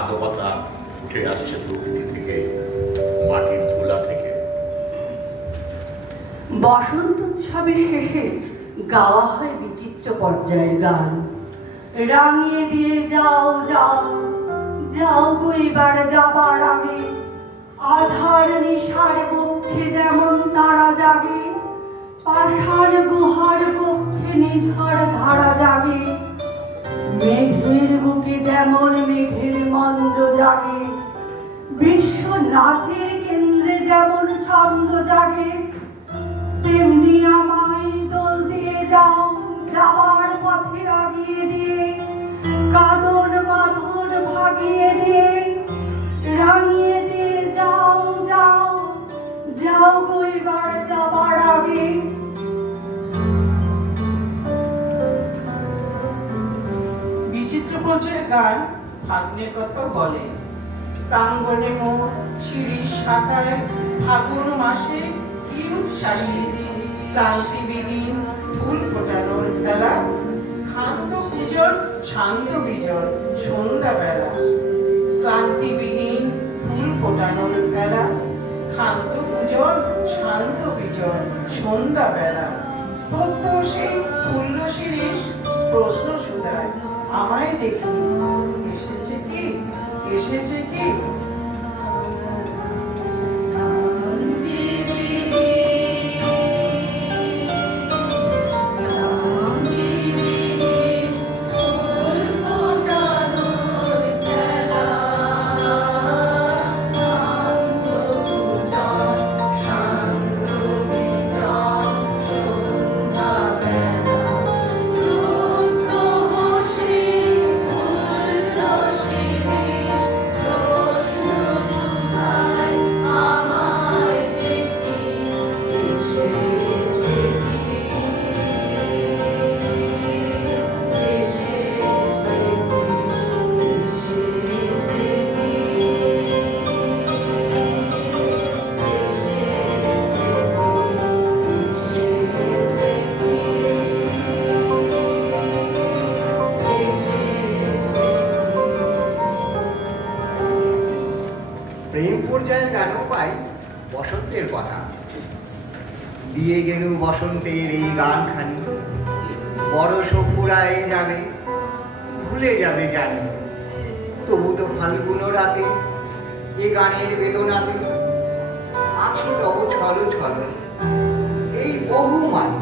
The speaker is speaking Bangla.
আদবতা উঠে আসছে প্রকৃতি থেকে, মাটির ধুলা থেকে। বসন্ত উৎসবের শেষে গাওয়া হয় বিচিত্র পর্যায়ের গান। রাঙিয়ে দিয়ে যাও যাও যাও গো এবার যাবার আগে, আধার নিশার বক্ষে যেমন তারা জাগে, পাষাণ গুহার কক্ষে নিঝড় ধারা জাগে, মেঘের বুকে যেমন মেঘের মন্দ জাগে, বিশ্ব নাচের কেন্দ্রে যেমন ছন্দ জাগে, তেমনি আমায় দোল দিয়ে যাও যাবার পথে আগিয়ে দিয়ে, কাঁদন বাঁধন ভাগিয়ে দিয়ে, রাঙিয়ে দিয়ে যাও যাও যাও গো এবার যাবার আগে। বিচিত্র পর্যায়ের গান ফাগুনের কথা বলে। প্রাঙ্গণে মোর শিরিষ শাখায় ফাগুন মাসে কি উচ্ছ্বাসে, ক্লান্তিবিহীন ফুল ফোটানোর খেলা, ক্ষান্ত পূজন শান্ত বিজন সন্ধ্যাবেলা। ক্লান্তিবিহীন ফুল ফোটানোর খেলা, ক্ষান্ত পূজন শান্ত বিজন সন্ধ্যাবেলা। তত্ত্ব সেই তুল্য শিরিষ প্রশ্ন সুধায় আমায় দেখি, এসেছে কি এসেছে কি। প্রেম পর্যায়ের গানও পাই বসন্তের কথা। দিয়ে গেল বসন্তের এই গানখানি, বড় সফুরায় যাবে ভুলে যাবে জানি, তবু তো ফাল্গুন রাতে এ গানের বেদনাতে আখি তব ছল ছল এই বহু মানে